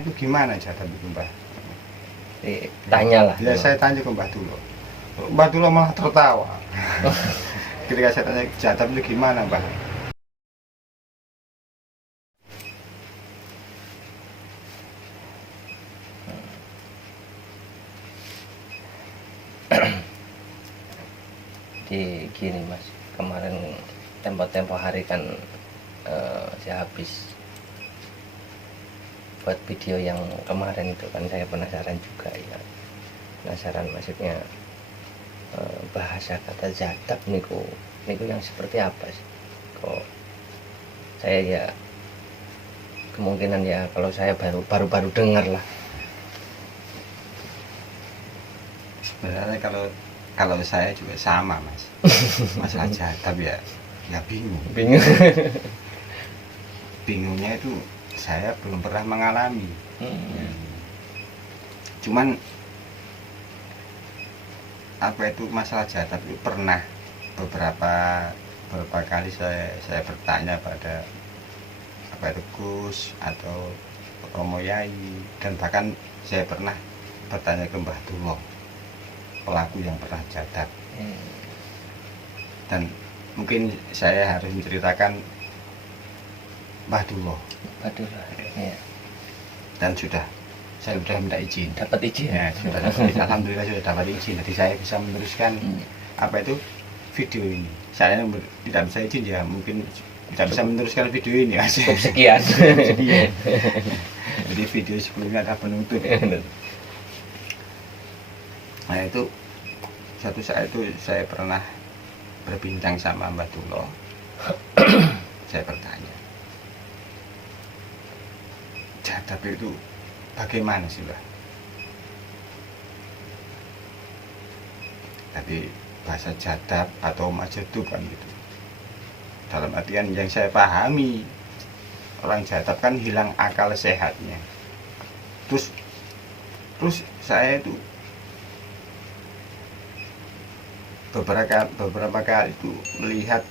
Itu gimana jadab itu Mbah? Tanyalah. Ya saya tanya ke Mbah Dulo. Mbah Dulo malah tertawa. Ketika saya tanya jadab itu gimana Mbah? Jadi gini Mas, kemarin tempo hari kan saya habis buat video yang kemarin itu kan, saya penasaran juga ya, penasaran maksudnya bahasa kata jadab niku yang seperti apa sih kok. Saya ya kemungkinan ya kalau saya baru dengar lah. Sebenarnya kalau saya juga sama Mas. Masalah jadab ya bingung. Bingungnya itu saya belum pernah mengalami. Cuman apa itu masalah jadab itu pernah beberapa kali saya bertanya pada apa itu Gus atau Romo Yai, dan bahkan saya pernah bertanya ke Mbah Dulo, pelaku yang pernah jadab. Dan mungkin saya harus menceritakan Mbah Dulo. Ya. Dan saya sudah minta izin. Dapat izin. Ya, alhamdulillah sudah dapat izin. Jadi saya bisa meneruskan apa itu video ini. Saya tidak bisa izin ya, mungkin tidak bisa meneruskan video ini. Cukup sekian. Jadi video sebelumnya ada penutup. Nah itu suatu saat itu saya pernah berbincang sama Mbah Dulo. Saya bertanya, jadab itu bagaimana sih Mbah? Tadi bahasa jadab atau majedub kan gitu. Dalam artian yang saya pahami, orang jadab kan hilang akal sehatnya. Terus saya itu beberapa kali itu melihat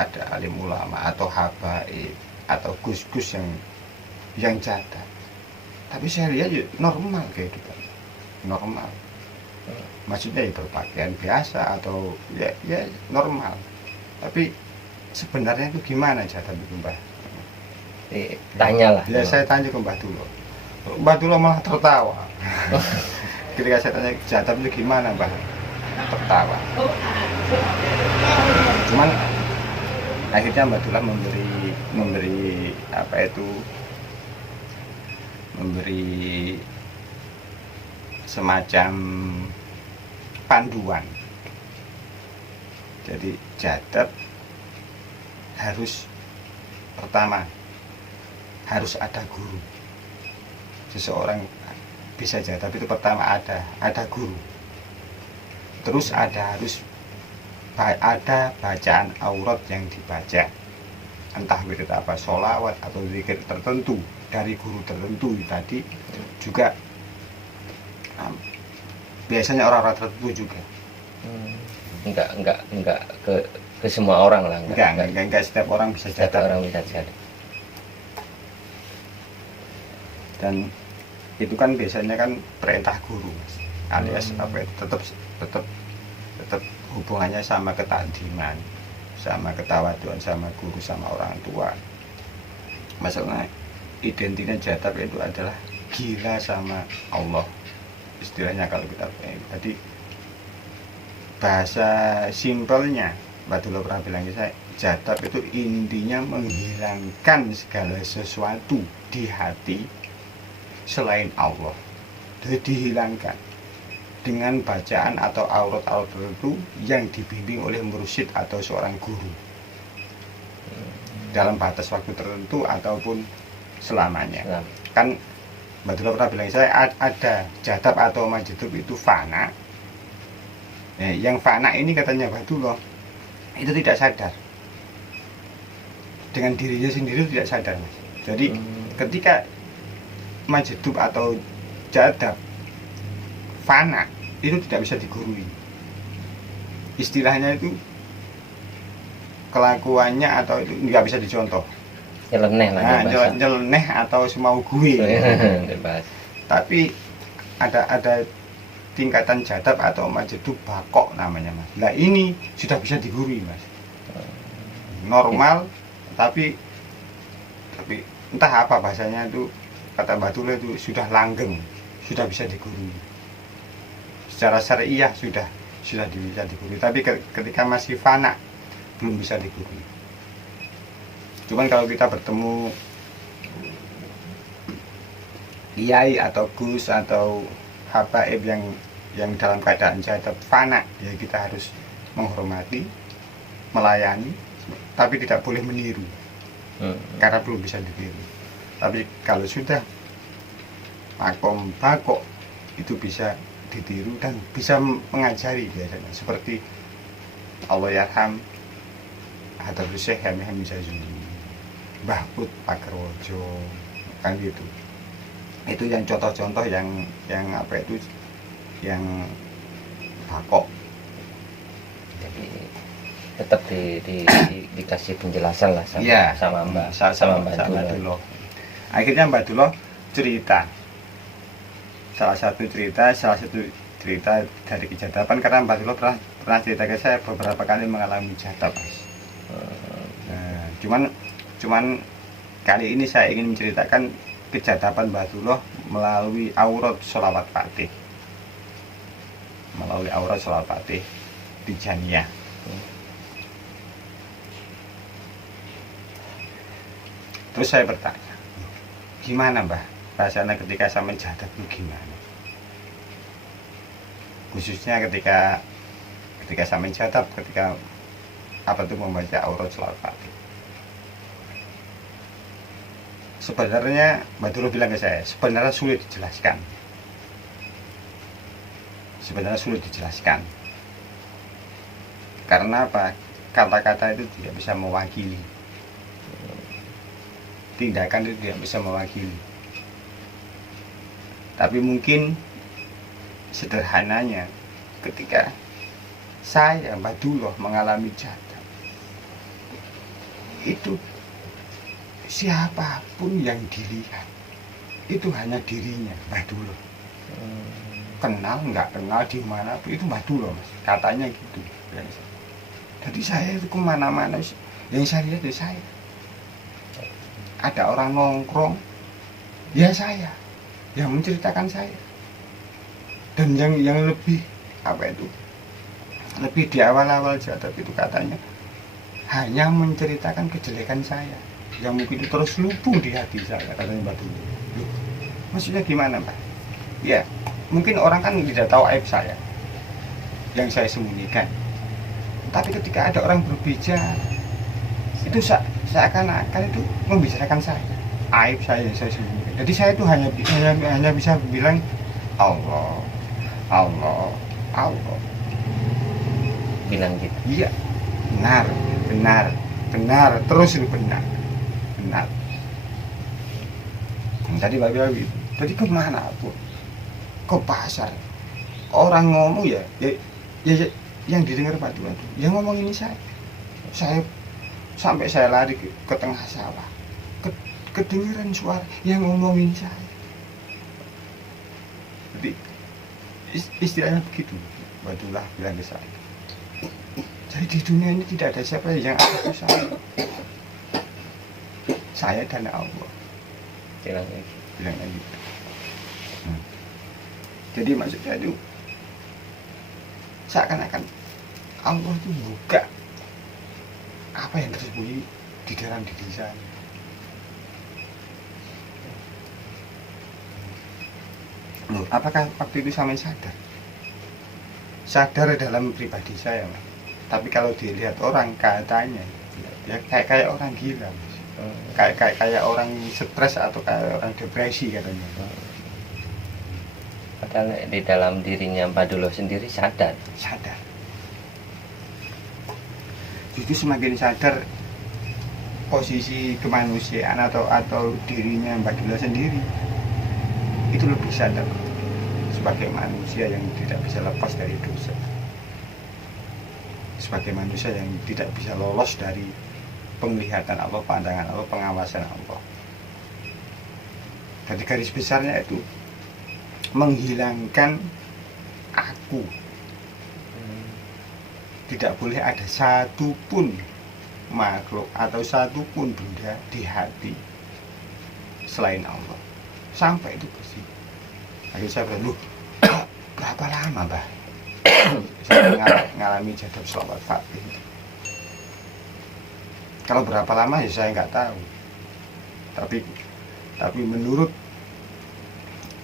ada alim ulama atau habaib atau gus-gus yang jadab. Tapi saya lihat ya normal kehidupan, normal. Maksudnya ya berpakaian biasa atau ya normal. Tapi sebenarnya itu gimana jadab itu Mbah? Tanyalah. Ya saya tanya ke Mbah Dulo. Mbah Dulo malah tertawa. Ketika saya tanya jadab itu gimana Mbah? Tertawa. Cuman akhirnya Mbah Dulo memberi apa itu, memberi semacam panduan. Jadi jadab pertama harus ada guru. Seseorang bisa jadab itu pertama ada guru. Terus harus ada bacaan aurat yang dibaca, entah wirid apa, sholawat atau zikir tertentu dari guru tertentu. Tadi juga biasanya orang-orang tertentu juga. Enggak ke semua orang lah. Enggak setiap orang bisa jadab. Dan itu kan biasanya kan perintah guru, alias apa itu tetap hubungannya sama ketakdiman, sama ketawaduan sama guru, sama orang tua. Masalahnya identiknya jadab itu adalah gila sama Allah, istilahnya kalau kita tadi bahasa simpelnya Mbak Dulo pernah bilang ke saya, jadab itu intinya menghilangkan segala sesuatu di hati selain Allah. Jadi dihilangkan dengan bacaan atau aurat-aurat tertentu yang dibimbing oleh mursyid atau seorang guru dalam batas waktu tertentu ataupun selamanya. Kan Mbak Dulo pernah bilang saya ada jadab atau majedub itu fana. Yang fana ini katanya Mbak Dulo itu tidak sadar, dengan dirinya sendiri tidak sadar Mas. Jadi ketika majedub atau jadab fana itu tidak bisa digurui. Istilahnya itu kelakuannya atau itu nggak bisa dicontoh. nyeleneh lah Nah, bahasa. nyeleneh atau semau gue. Bebas. Tapi ada tingkatan jadab atau maju itu bakok namanya mas. Nah ini sudah bisa digurui mas. Normal tapi entah apa bahasanya itu, kata Batula itu sudah langgeng, sudah bisa digurui. Secara syariah sudah bisa digurui. Tapi ketika masih fana belum bisa digurui. Cuman kalau kita bertemu kiai atau gus atau habaib yang dalam keadaan jadab fana, ya kita harus menghormati, melayani, tapi tidak boleh meniru karena belum bisa ditiru. Tapi kalau sudah makom bakok itu bisa ditiru dan bisa mengajari biasanya, seperti Allah yarham Hadratus Syekh Hamid Zazuli, Mbah Put Pakerwojo, kan gitu. Itu yang contoh-contoh yang apa itu, yang bakok. Jadi tetap dikasih penjelasan lah sama Ya, sama Mbak sama Mbak Mbak Dulo. Dulo. Akhirnya Mbak Dulo cerita salah satu cerita dari kejadaban, karena Mbak Dulo pernah cerita ke saya beberapa kali mengalami jadab. Nah, cuman kali ini saya ingin menceritakan kejadaban Mbak Dulo melalui aurat sholawat Fatih, di Janiyah. Terus saya bertanya, gimana Mbah rasanya ketika sampai jadab itu gimana? Khususnya ketika sampai jadab, ketika apa itu membaca aurat sholawat Fatih. Sebenarnya Mbak Dulo bilang ke saya, sebenarnya sulit dijelaskan. Karena apa? Kata-kata itu tidak bisa mewakili, tindakan itu tidak bisa mewakili. Tapi mungkin sederhananya, ketika saya Mbak Dulo mengalami jadab, itu siapapun yang dilihat itu hanya dirinya Mbak Dulo. Kenal nggak kenal di mana pun itu Mbak Dulo mas, katanya gitu. Jadi saya itu kemana-mana yang saya lihat ya saya. Ada orang nongkrong, ya saya, yang menceritakan saya. Dan yang lebih apa itu, lebih di awal-awal jadab itu katanya hanya menceritakan kejelekan saya, yang mungkin itu terus lubung di hati saya, katanya Mbak Dulo. Maksudnya gimana Pak? Ya mungkin orang kan tidak tahu aib saya yang saya sembunyikan, tapi ketika ada orang berbicara itu seakan-akan itu membicarakan saya, aib saya yang saya sembunyikan. Jadi saya itu hanya bisa bilang Allah, Allah, Allah. Bilang gitu. Iya, benar, terus itu benar. Tadi Bapak gitu. Jadi kemana pun, ke pasar, orang ngomong ya yang didengar Pak Dulo, yang ngomong ini saya sampai saya lari ke tengah sawah, kedengeran suara yang ngomongin saya. Jadi istilahnya begitu, Mbak Dulo bilang ke saya. Jadi di dunia ini tidak ada siapa yang ada saya dan Allah. Bilangnya gitu. Jadi maksudnya itu seakan-akan Allah itu buka apa yang tersembunyi di dalam diri saya. Loh, apakah waktu itu sampai sadar dalam pribadi saya Mas. Tapi kalau dilihat orang katanya ya kayak orang gila Mas. Kayak orang stres atau kayak orang depresi katanya. Padahal di dalam dirinya Mbak Dulo sendiri sadar. Justru semakin sadar posisi kemanusiaan atau dirinya Mbak Dulo sendiri, itu lebih sadar sebagai manusia yang tidak bisa lepas dari dosa, sebagai manusia yang tidak bisa lolos dari penglihatan Allah, pandangan Allah, pengawasan Allah. Jadi garis besarnya itu menghilangkan aku. Tidak boleh ada satu pun makhluk atau satu pun benda di hati selain Allah. Sampai itu bersih. Akhirnya saya bilang, berapa lama Mbah saya mengalami jadab sholawat Fatih itu? Kalau berapa lama ya saya nggak tahu. Tapi menurut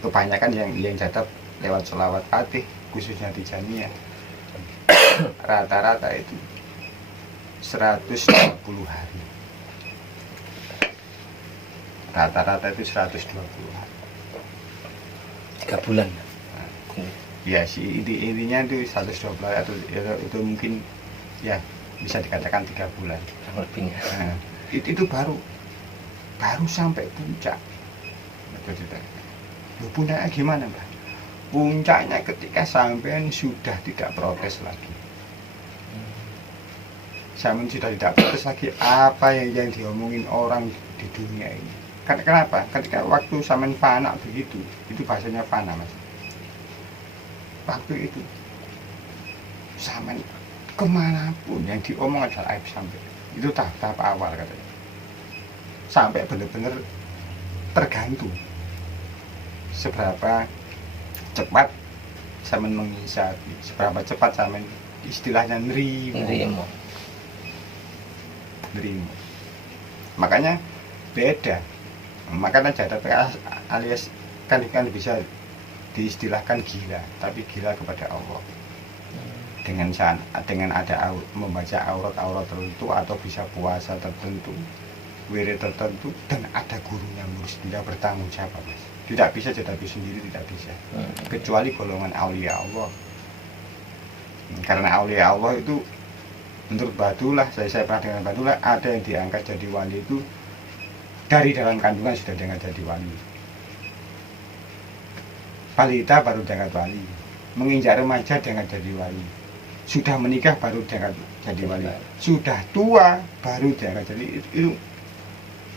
kebanyakan yang jadab lewat sholawat Fatih, khususnya di Jamiyah, rata-rata itu 120 hari. Rata-rata itu 120 hari. 3 bulan. Ya sih, intinya itu 120 hari atau itu mungkin ya bisa dikatakan 3 bulan. Lebihnya. Nah, itu baru sampai puncak. Puncaknya gimana Mbak? Puncaknya ketika sampean sudah tidak protes lagi. Sampean sudah tidak protes lagi apa yang diomongin orang di dunia ini. Kenapa? Ketika waktu sampean fana begitu, itu bahasanya fana Mas. Waktu itu sampean kemanapun yang diomong adalah aib sampai. Itu tahap awal katanya. Sampai benar-benar tergantung seberapa cepat sampean mengisapi, seberapa cepat sampean istilahnya nerimo. Makanya beda. Makanya jadab alias kan bisa diistilahkan gila, tapi gila kepada Allah. Dengan ada membaca aurat tertentu atau bisa puasa tertentu, wirid tertentu, dan ada gurunya murus, tidak bertanggung jawab Mas. Tidak bisa jadabi sendiri, tidak bisa. Kecuali golongan aulia Allah. Karena aulia Allah itu menurut Bahdullah, saya pernah dengan Bahdullah, ada yang diangkat jadi wali itu dari dalam kandungan sudah diangkat jadi wali. Balita baru diangkat wali, menginjak remaja diangkat jadi wali, sudah menikah baru diangkat jadi wali, sudah tua baru diangkat jadi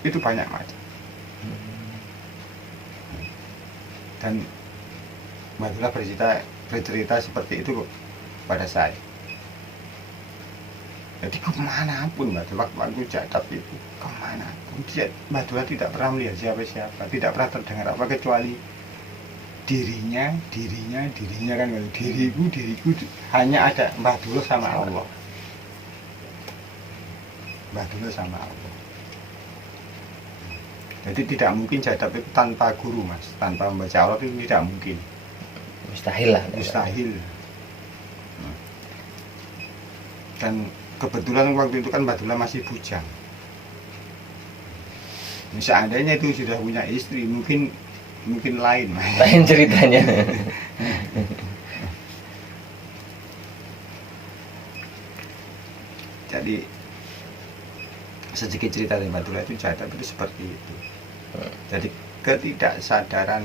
itu banyak macam. Dan Bahdullah bercerita seperti itu pada saya. Jadi kemanapun waktu jadab itu, kemanapun Bahdullah tidak pernah melihat siapa-siapa, tidak pernah terdengar apa kecuali dirinya kan, diriku hanya ada Bahdullah sama Allah. Bahdullah sama Allah. Jadi tidak mungkin jadab itu tanpa guru Mas, tanpa membaca aurat itu tidak mungkin. Mustahil lah. Mustahil. Dan kebetulan waktu itu kan Bahdullah masih bujang. Seandainya itu sudah punya istri, mungkin lain ceritanya. Jadi sedikit cerita dari Bahdullah itu jadab itu seperti itu. Jadi ketidaksadar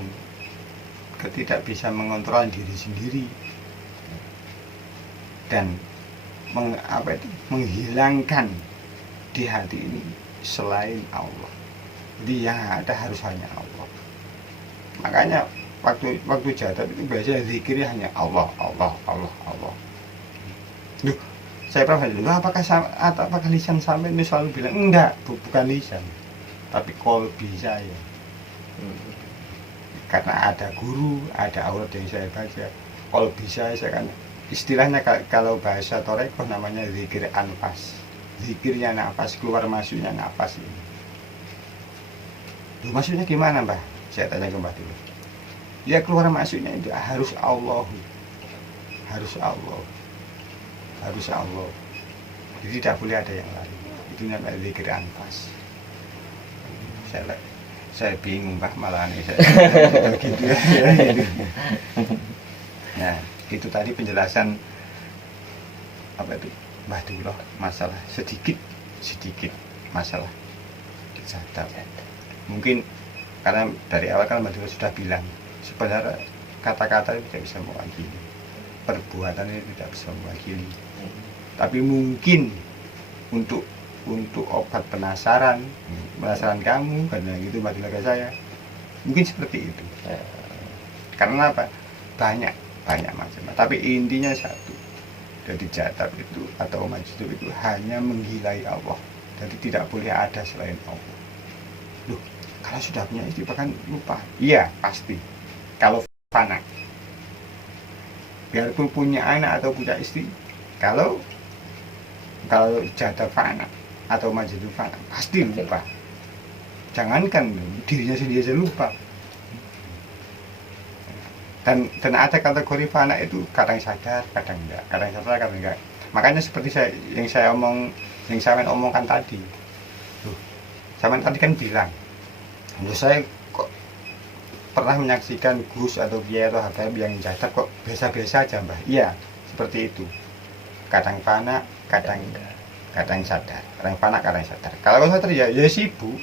bisa mengontrol diri sendiri dan menghilangkan di hati ini selain Allah. Jadi yang ada harus hanya Allah. Makanya waktu jadab itu biasanya zikirnya hanya Allah. Loh, saya pernah bilang, apakah lisan sampai ini selalu bilang enggak, bukan lisan, tapi kolbi saya. Karena ada guru, ada aurat yang saya baca, kolbi saya kan istilahnya kalau bahasa Torekoh namanya zikir anfas. Zikirnya nafas, keluar masuknya nafas ini. Loh, maksudnya gimana Mbah? Saya tanya ke Mbah dulu. Ya keluar masuknya itu harus Allah. Jadi tidak boleh ada yang lain. Itu namanya zikir anfas. Saya bingung Mbah malah nih saya. Gitu ya. Nah, itu tadi penjelasan apa itu Bahdullah masalah sedikit masalah jadab. Mungkin karena dari awal kan Bahdullah sudah bilang sebenarnya kata-kata itu tidak bisa mewakili, perbuatan itu tidak bisa mewakili. Tapi mungkin untuk untuk obat penasaran kamu, karena gitu Mbak ke saya. Mungkin seperti itu. Karena apa? Banyak macam. Tapi intinya satu. Jadi jadab itu atau majzub itu hanya menggilai Allah. Jadi tidak boleh ada selain Allah. Loh, kalau sudah punya istri bahkan lupa. Iya, pasti. Kalau fana. Biarpun punya anak atau punya istri, kalau jadab fana atau majzub fana, pasti lupa. Jangankan dirinya sendiri saja lupa. Dan ada kategori fana itu kadang sadar, kadang enggak, kadang sadar, kadang enggak. Makanya seperti yang saya omongkan tadi. Saya tadi kan bilang, saya kok pernah menyaksikan Gus atau Kiai atau Habib yang jadab kok biasa-biasa aja, Mbah. Iya, seperti itu. Kadang fana, kadang sadar. Kadang fana, kadang sadar. Kalau sadar ya sibuk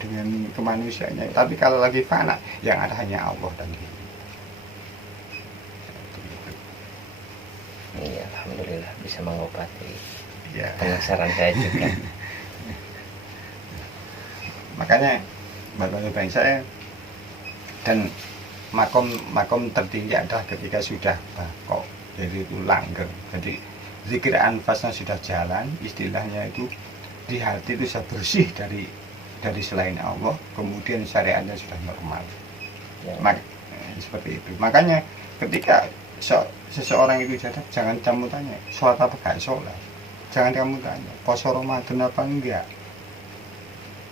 dengan kemanusiaannya. Tapi kalau lagi fana, yang ada hanya Allah dan diri. Iya, alhamdulillah bisa mengobati Ya. penasaran saya juga. Makanya bagi saya, dan makom tertinggi adalah ketika sudah bakok, jadi itu langgeng. Jadi zikir anfasnya sudah jalan, istilahnya itu di hati itu sudah bersih dari selain Allah, kemudian syariatnya sudah normal. Ya. Seperti itu. Makanya ketika seseorang itu jadab, jangan kamu tanya sholat apa gak sholat, jangan kamu tanya puasa Ramadan apa enggak,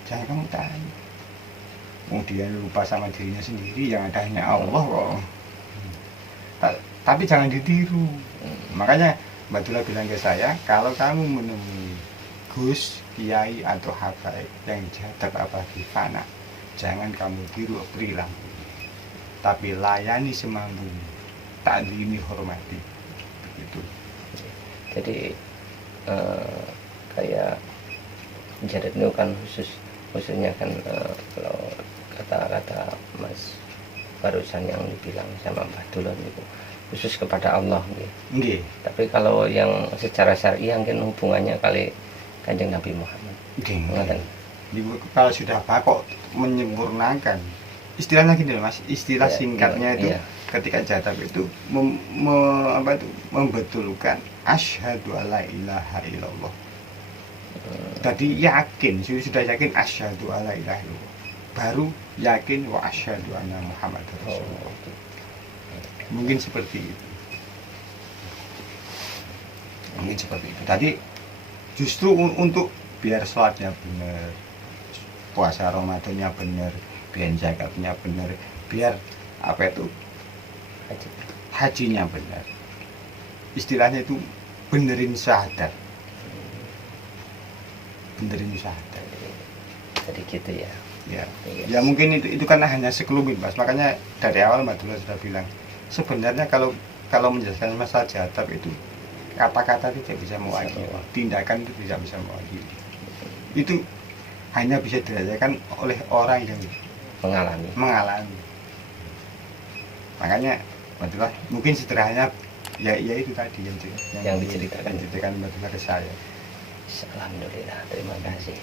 jangan kamu tanya. Kemudian lupa sama dirinya sendiri, yang ada hanya Allah kok. Tapi jangan ditiru. Makanya Mbak Dula bilang ke saya, kalau kamu menemui Gus, Kiai atau Habaib yang jadab apalagi fana, jangan kamu tiru perilaku, tapi layani semampunya, taklimi, hormati, begitu. Jadi kayak jadab itu kan khususnya kan kalau kata-kata Mas barusan yang dibilang sama Mbah Dulon itu khusus kepada Allah gitu. Nggih. Tapi kalau yang secara syar'i mungkin hubungannya kali Kanjeng Nabi Muhammad. Nggih. Kalau sudah bakok menyempurnakan, istilahnya gini loh Mas, istilah singkatnya itu ketika jadab itu membetulkan asyhadu alla ilaha illallah. Tadi yakin, sudah yakin asyhadu alla ilaha illallah, baru yakin wa asyhadu anna Muhammadar Rasulullah. Mungkin seperti itu. Tadi justru untuk biar sholatnya benar, puasa Ramadannya benar, biar zakatnya benar, biar hajinya benar. Istilahnya itu benerin syahadat. Jadi gitu ya. Ya mungkin itu kan hanya sekelumit Mas. Makanya dari awal Mbak Dula sudah bilang, sebenarnya kalau menjelaskan masalah jadab itu kata-kata tidak bisa mewakili, tindakan itu tidak bisa mewakili. Itu hanya bisa dirasakan oleh orang yang mengalami. Makanya Mbak Dula mungkin sederhananya ya itu tadi yang diceritakan Mbak Dula ke saya. Alhamdulillah, terima kasih.